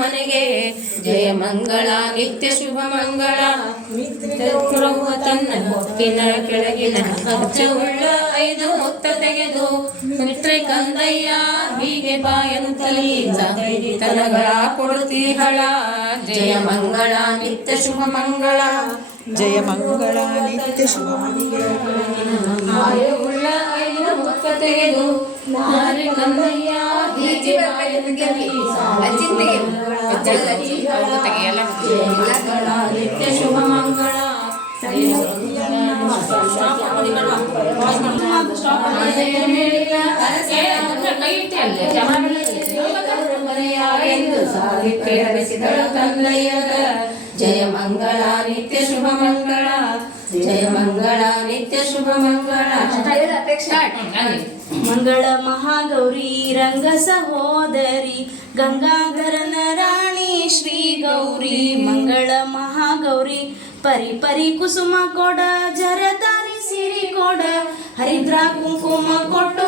ಮನೆಗೆ ಜಯ ಮಂಗಳ ನಿತ್ಯ ಶುಭ ಮಂಗಳ ಮಿತ್ರವು ತನ್ನ ಮುತ್ತಿನ ಕೆಳಗಿನ ಅಚ್ಚವುಳ್ಳ 5 ಮುತ್ತ ತೆಗೆದು ಮಿತ್ರೆ ಕಂದಯ್ಯ ಹೀಗೆ ಬಾಯಂತಲಿ ತನಗಳ ಕೊಡುತ್ತೀಹಳ ಜಯ ಮಂಗಳ ನಿತ್ಯ ಶುಭ ಮಂಗಳ ಜಯ ಮಂಗಳ ನಿತ್ಯ ಶುಭ ಮಂಗಳ ಉಳ್ಳ 5 ಮುತ್ತ ತೆಗೆದು ಮಿತ್ರೆ ಕಂದಯ್ಯ ಹೀಗೆ ಬಾಯಂತಲಿ ನಿತ್ಯ ಶುಭ ಮಂಗಳ ಎಂದು ಸಾರಿಸಿದಳು ತಂದೆಯರ ಜಯ ಮಂಗಳ ನಿತ್ಯ ಶುಭ ಮಂಗಳ ಜಯ ಮಂಗಳ ನಿತ್ಯ ಶುಭ ಮಂಗಳ ಮಂಗಳ ಮಹಾಗೌರಿ ರಂಗ ಸಹೋದರಿ ಗಂಗಾಧರನ ರಾಣಿ ಶ್ರೀ ಗೌರಿ ಮಂಗಳ ಮಹಾಗೌರಿ ಪರಿ ಪರಿ ಕುಸುಮ ಕೊಡ ಜರದಾರಿ ಸಿರಿ ಕೊಡ ಹರಿದ್ರ ಕುಂಕುಮ ಕೊಟ್ಟು